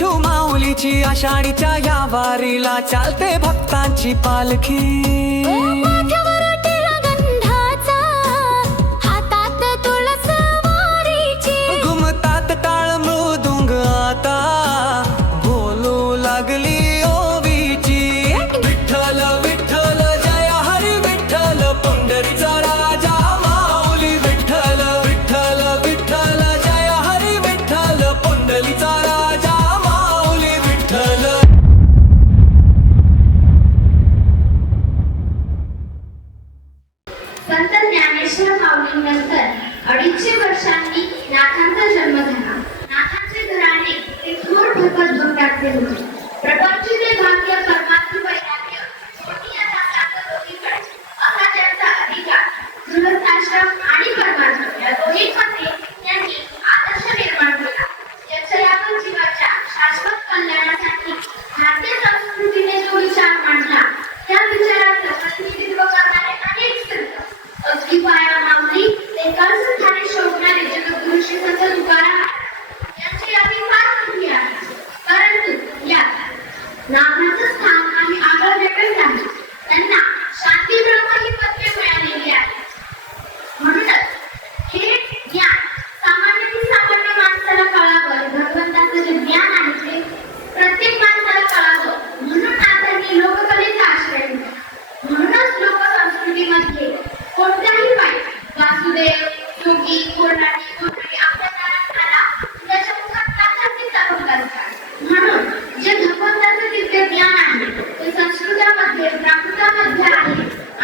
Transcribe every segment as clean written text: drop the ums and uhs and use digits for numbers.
विठू माऊलीची आषाढीच्या या वारीला चालते भक्तांची पालखी। माथ्यावर टिळा गंधाचा, हातात तुळस वारीची, घुमतात टाळ मृदुंग आता, बोलू लागली ओवीची। विठ्ठल विठ्ठल जय हरी विठ्ठल, पंढरीचा राजा माऊली विठ्ठल। विठ्ठल विठ्ठल जय हरी विठ्ठल, पंढरीचा राजा माऊली विठ्ठल। संत ज्ञानेश्वर माऊलींनंतर 250 वर्षांनी नाथांचा जन्म झाला। नाथांचे घराणे हे थोर भगवत भक्ताचे होते। प्रपंचीचे भाग्य परमार्थी वैराग्य दोन्ही यांना सांगत दोन्हीकडे असा त्यांचा अधिकार। गृहस्थाश्रम आणि परमार्थ या दोन्हीमध्ये त्यांनी आदर्श निर्माण केला। यक्षयापन जीवाच्या शाश्वत कल्याणासाठी भारतीय संस्कृतीने जो विचार मांडला त्या विचाराचं प्रतिनिधित्व करणारे अनेक संत, अगदी पाया माऊली ते कळसस्थानी शोधणारे जगद्गुरु श्री संत तुकाराम यांची यादी फार मोठी आहे। परंतु यात नाथांचं स्थान काही आगळं वेगळंच आहे। त्यांना शांती ब्रह्म ही पदवी मिळालेली आहे। म्हणूनच हे ज्ञान सामान्य माणसाला कळावं, भगवंताचं जे ज्ञान आहे ते प्रत्येक माणसाला कळावं म्हणून नाथांनी लोककलेचा आश्रय घेतला। म्हणूनच लोकसंस्कृतीमध्ये कोणत्याही बाई वासुदेव, जोगी, कोल्हाटी, कोठडी आपल्या दारात आला त्याच्या मुखात नाथांचे चमत्कार असतात। म्हणून जे भगवंताचं दिव्य ज्ञान आहे ते संस्कृतामध्ये, प्राकृतामध्ये आहे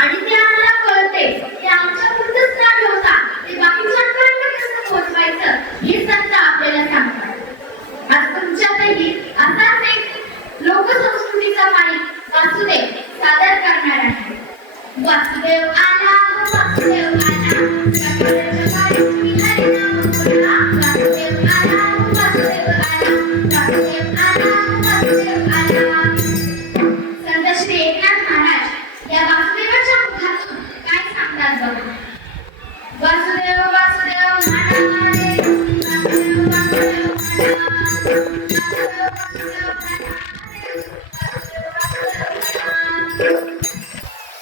आणि ते आम्हाला कळते। ते आमच्या पुरतंच न ठेवता ते बाकीच्यांपर्यंत कसं पोहोचवायचं हे संत आपल्याला सांगतात। आज तुमच्यापैकी असाच एक लोकसंस्कृतीचा मालिक वासुदेव सादर करणार आहे। वासुदेव आला, वासुदेव आला, जगाच्या पारी तुम्ही हरी नाम बोला। वासुदेव आला, वासुदेव आला, वासुदेव आला, वासुदेव आला। संत श्री एकनाथ महाराज या वासुदेवाच्या मुखातून काय सांगतात बघा। वासुदेव वासुदेव म्हणा रे, वासुदेव वासुदेव म्हणा।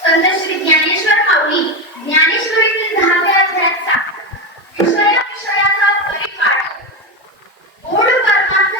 संत श्री ज्ञानेश्वर माऊली ज्ञानेश्वरीतील 10व्या अध्यायाचा विषयाचा परिपाठ गोड परमार्थ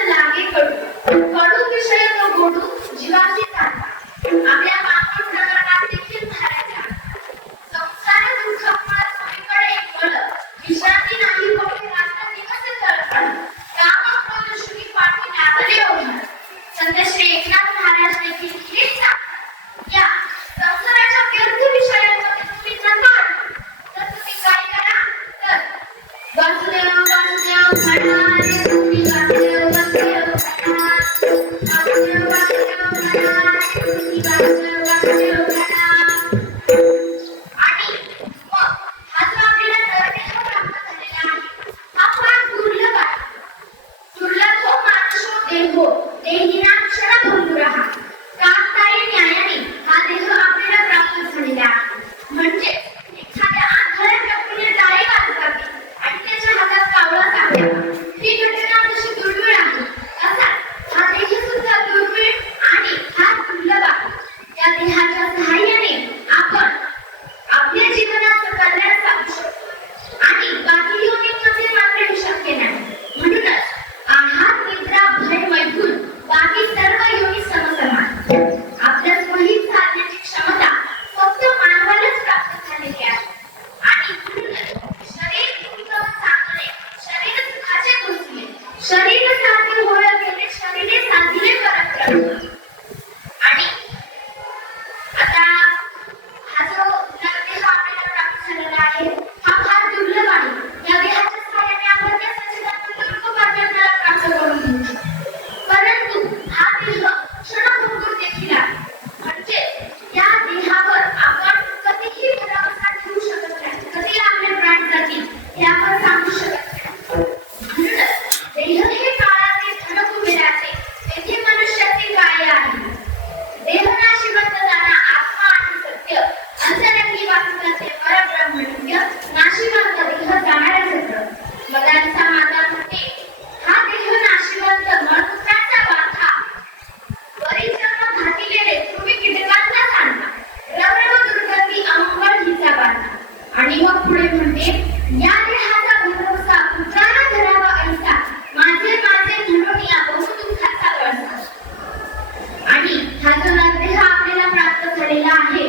याचा देह आपल्याला प्राप्त झालेला आहे,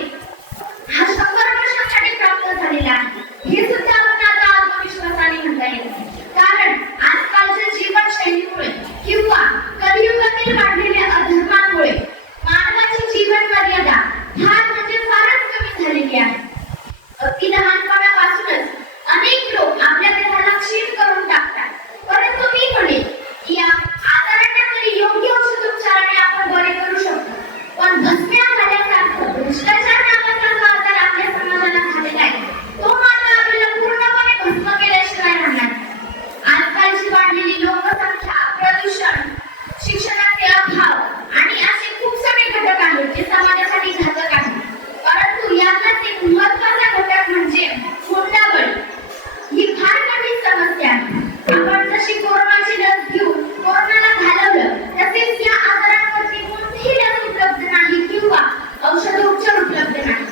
हा 100 वर्षांसाठी प्राप्त झालेला आहे, हे सुद्धा आपण आता आत्मविश्वासाने म्हणता येईल. कारण आजकालच्या जीवनशैलीमुळे किंवा कलियुगातील वाढलेल्या अधर्मामुळे मानवाची जीवन मर्यादा फार म्हणजे फारच कमी झालेली आहे. अगदी लहानपणापासूनच अनेक लोक आपल्या देहाला क्षीण करून टाकतात. परंतु मी म्हणेन की या आजारांना तरी योग्य औषधोपचाराने आपण बरे करू शकतो. पण भस्म्या झाल्यासारखं भ्रष्टाचार नावाचा जो आजार आपल्या समाजाला झालेला आहे, तो मात्र आपल्याला पूर्णपणे भस्म केल्याशिवाय राहणार नाही. आजकालची वाढलेली लोकसंख्या, प्रदूषण, शिक्षणाचे अभाव आणि असे खूप सारे घटक आहेत जे समाजासाठी घातक आहेत. परंतु यातलाच एक महत्त्वाचा घटक म्हणजे हुंडाबळी. ही फार कठीण समस्या आहे. आपण जशी कोरोनाची लस घेऊन कोरोनाला घालवलं, तसेच या आजारांवरती कोणतीही लस उपलब्ध नाही किंवा औषधोपचार उपलब्ध नाही.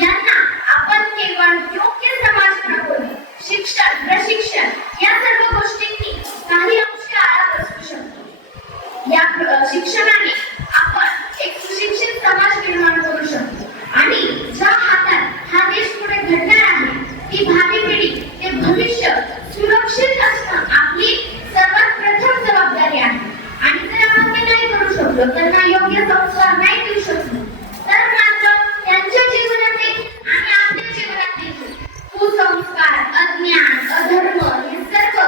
यांना आपण केवळ योग्य समाज प्रबोधन, शिक्षण, प्रशिक्षण या सर्व गोष्टींनी काही अंशी आळा बसवू शकतो. या शिक्षणाने आपण एक सुशिक्षित समाज निर्माण करू शकतो आणि ज्या हातात हा देश पुढे घडणार आहे, ती भावी पिढी, ते भविष्य सुरक्षित असणं आपली सर्वात प्रथम जबाबदारी आहे. आणि जर आपण ते नाही करू शकलो, त्यांना योग्य संस्कार नाही देऊ शकलो, तर मात्र त्यांच्या जीवनात देखील आणि आपल्या जीवनात देखील कुसंस्कार, अज्ञान, अधर्म हे सर्व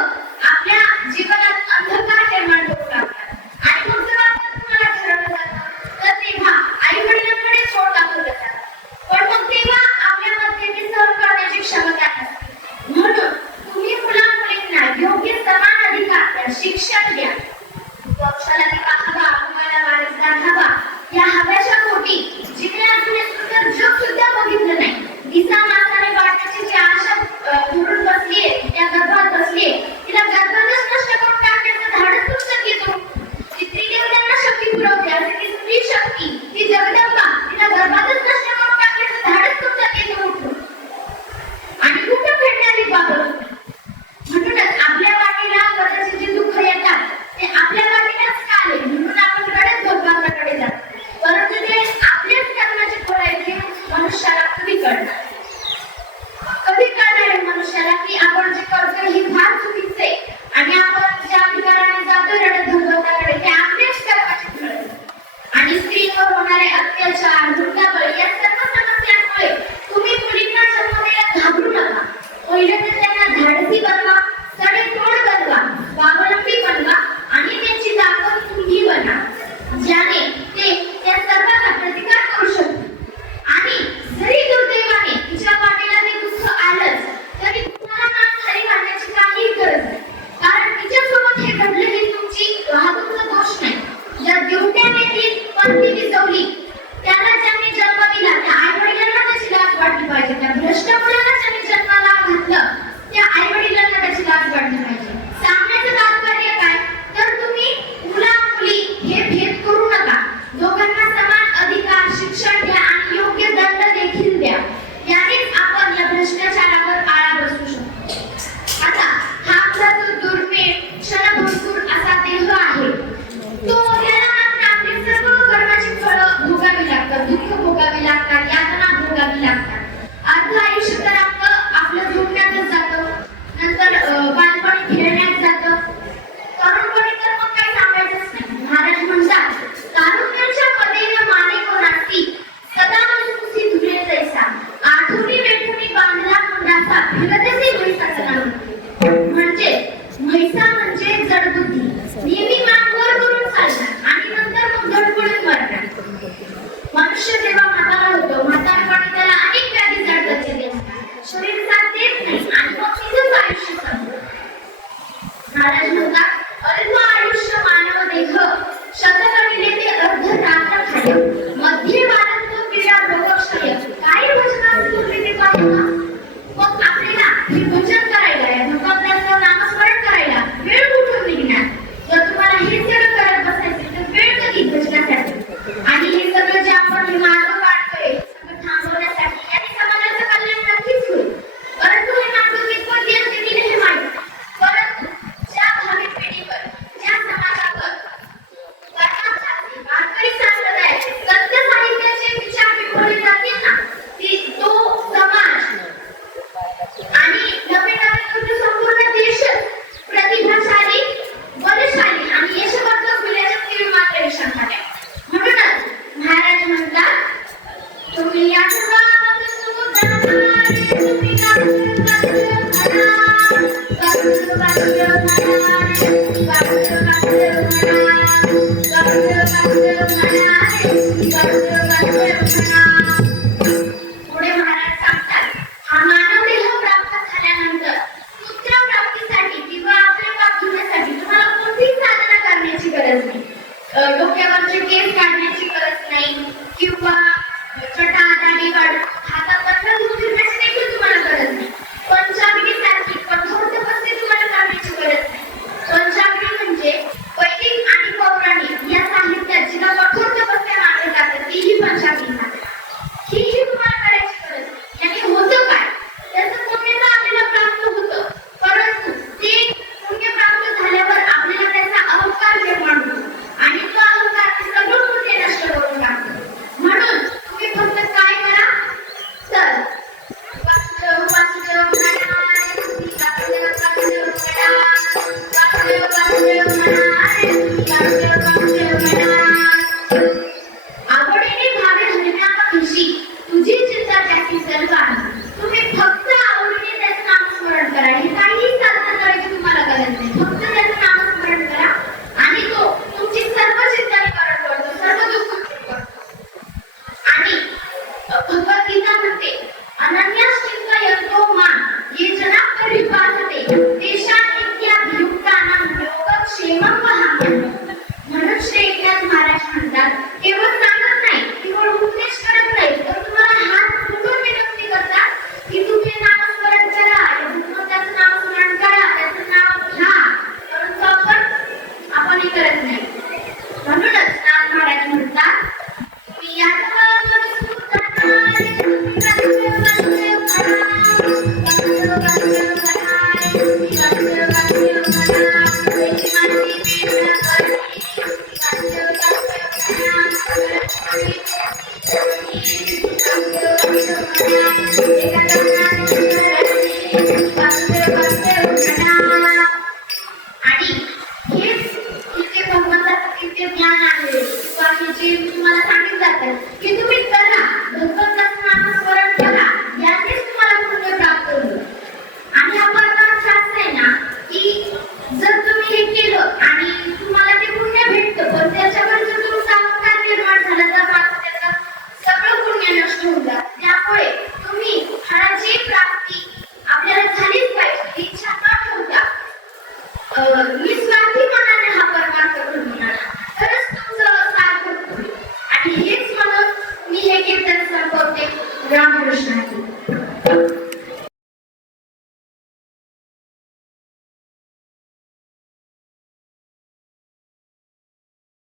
आपल्या जीवनात अंधकार निर्माण करू लागतात. आणि मग जेव्हा तुम्हाला ठरवलं जातं, तर तेव्हा आई वडिलांकडे सोड दाखवलं जातं. पण मग तेव्हा आपल्यामध्ये ते सहन करण्याची क्षमता नसते. म्हणून तुम्ही मुला-मुलींना योग्य समान अधिकार, शिक्षण द्या. पक्षाला दिवा हवा, तुम्हाला वारसदार हवा, या हव्याच्या पोटी जिने अजून सुंदर जग सुद्धा बघितलं नाही, दिसा मासाने वाटण्याची जी आशा धरून बसलीये, त्या गर्भात बसलीये, तिला गर्भातच नष्ट करून टाकण्याचं धाडस तुमचं घेतो. त्रिदेवतांना शक्ती पुरवते असे ती स्त्री शक्ती, ती जगदंबा, तिला गर्भातच नष्ट करून टाकण्याचं धाडस तुमचं घेतो. आणि कुठं भेटणारी बाबत. म्हणूनच आपल्या वाटेला कदाचित जे दुःख येतात ते आपल्या वाटेलाच का आले म्हणून आपण रडत भगवानाकडे जातो. परंतु ते आपल्याच कर्माचे फळ आहे हे मनुष्याला कधी कळणार. कधी कळणार आहे मनुष्याला की आपण जे करतोय हे फार चुकीचं आहे आणि आपण ज्या अधिकाराने जातोय रडत भगवंताकडे ते आपल्याच कर्माचे फळ आहे. आणि स्त्रीवर होणारे अत्याचार, हुंडाबळी या सर्व समस्यांमुळे तुम्ही मुलींना जन्म द्यायला घाबरू नका. पहिले तर त्यांना धाडसी बनवा, सडेतोड बनवा, स्वावलंबी बनवा आणि त्यांची ताकद तुम्ही बना, ज्याने ते त्या सर्वांचा प्रतिकार करू शकतील. आणि जरी दुर्दैवाने तिच्या वाटेला ते दुःख आलंच, तरी तुम्हाला मान खाली घालण्याची काहीही गरज नाही. कारण तिच्यासोबत हे घडलं हे हा तुमचा दोष नाही. ज्या देवट्याने ती पंथी विजवली, त्याला ज्यांनी जन्म दिला, त्या आईवडिलांना त्याची लाज वाटली पाहिजे. त्या भ्रष्ट मुलाला ज्यांनी जन्माला घातलं, त्या आईवडिलांना त्याची लाज वाटली पाहिजे. सांगण्याचं तात्पर्य काय, तर तुम्ही मुला-मुली हे भेद करू नका. दोघांना समान अधिकार, शिक्षण द्या आणि योग्य दंड देखील द्या. यानेच आपण या भ्रष्टाचारावर आळा बसवू शकतो. आता हा आपला जो दुर्मिळ, क्षणभंगूर असा देह आहे, तो याला मात्र आपली सर्व कर्माची फळं भोगावी लागतात, दुःख भोगावी लागतात, यातना भोगावी लागतात. अर्ध आयुष्य तर आपलं झोपण्यातच जातं, नंतर बालपणी खेळण्यात जातं, तरुणपणी तर मग काही सांगायचंच नाही. महाराज म्हणतात, तारुण्याच्या पदेन माने कोणासी सदा मनसुखी धुरे जैसा, आठवणी वेठुनी बांधला मुंडासा फिरतसे म्हैसाचा नाव. म्हणजे म्हैसा म्हणजे जडबुद्धी, नेहमी मान वर करून चालणार आणि नंतर मग धडपडून मरणार. मनुष्य जेव्हा म्हातारा होतो, म्हातारपणी त्याला अनेक व्याधी जडलेले असतात, शरीर साथ देत नाही आणि मग तिथंच आयुष्य संपतं. महाराज म्हणतात, अल्प आयुष्य मानव देह, शतकडिले ते अर्ध रात्र खाय, मध्ये बालत्व पीडा रोगक्षय, काही भजनात तुरले ते पाहिजे. मग आपल्याला हे भजन करायला, या भगवंताचं नामस्मरण करायला वेळ कुठून निघणार? जर तुम्हाला हे सगळं करत बसायचं तर वेळ कधी भजनासाठी? आणि हे सगळं जे आपण हे मार्ग काढतोय सगळं थांबवण्यासाठी, आणि समाजाचं कल्याण नक्कीच होईल. परंतु हे मार्ग कितपत यश देतील हे माहित नाही. परंतु ज्या भावी पिढीवर, ज्या समाजावर वारकरी संप्रदायाचे तुम्ही आठवण सुधारणारे, तुम्ही पुढे महाराज सांगतात, हा मानव देह प्राप्त झाल्यानंतर पुत्र प्राप्तीसाठी किंवा आपले पाप धुण्यासाठी तुम्हाला कोणतीही साधना करण्याची गरज नाही. डोक्यावरचे केस काढण्याची गरज नाही किंवा छटा दाढी वाढ हातात पत्र घेऊन फिरण्याची देखील तुम्हाला गरज नाही. पंचाग्नीसारखी कठोर तपस्या तुम्हाला करण्याची गरज नाही. पंचाग्नी म्हणजे वैदिक आणि पौराणिक या साहित्यात जिला कठोर तपस्या मानली जाते तीही पंचाग्नी मानतात. ही तुम्हाला करायची गरज नाही. याने होतं काय? त्याचं पुण्य तर आपल्याला प्राप्त होतं, परंतु ते पुण्य प्राप्त झाल्यावर आपल्याला त्याचा अहंकार निर्माण होतो आणि तो अहंकार ते सगळं पुण्य नष्ट करून टाकतो. म्हणून तुम्ही फक्त काय करा, तर वासुदेव वासुदेव म्हणाले, तुम्ही वासुदेव वासुदेव म्हणा, वासुदेव वासुदेव म्हणाले, तुम्ही वासुदेव वासुदेव म्हणा. आवडीने भावे हरिनामाविषयी तुझी चिंता त्याची सर्व आहे. तुम्ही फक्त आवडीने त्याचं नामस्मरण करा. हे काहीही साधना करायची तुम्हाला गरज नाही. फक्त त्याचं नामस्मरण करा आणि तो तुमची सर्व चिंता निवारण करतो, सर्व दुःख दूर करतो. आणि भगवद्गीता म्हणते, अनन्यास चिंतयन्तो मां ये जनाः परिपासते तेषां नित्याभियुक्तानां योगक्षेमं वहाम्यहम्. म्हणून श्री एकनाथ महाराज म्हणतात, केवळ सांगत नाही, केवळ उपदेश करत नाही, तर तुम्हाला हात जोडून विनंती करतात की तुम्ही नामस्मरण करा, त्याचं नामस्मरण करा, त्याचं नाव घ्या. परंतु आपण हे करत नाही. म्हणूनच नाथ महाराज म्हणतात, तुम्ही आठवण सुधारणारे, तुम्ही वासुदेव वासुदेव म्हणा, वासुदेव वासुदेव म्हणाले, तुम्ही वासुदेव वासुदेव म्हणा. त्याची माझी वेदना करते, वासुदेव वासुदेव म्हणा. आणि हेच इथे भगवंताचं किती ज्ञान आहे. स्वामीजी तुम्हाला सांगितलं जातं की तुम्ही करा, भगवंताचं नामस्मरण करा, यानेच तुम्हाला पुण्य प्राप्त होईल. आणि हा परमार्थ असा आहे ना की जर तुम्ही हे केलं आणि तुम्हाला ते पुण्य भेटतं, पण त्याच्यावर जर तुमचा अहंकार निर्माण झाला तर मात्र त्याचं सगळं पुण्य नष्ट होऊन जातं. त्यामुळे तुम्ही फळाची प्राप्ती आपल्याला झालीच पाहिजे, इच्छा न ठेवता निस्वार्थ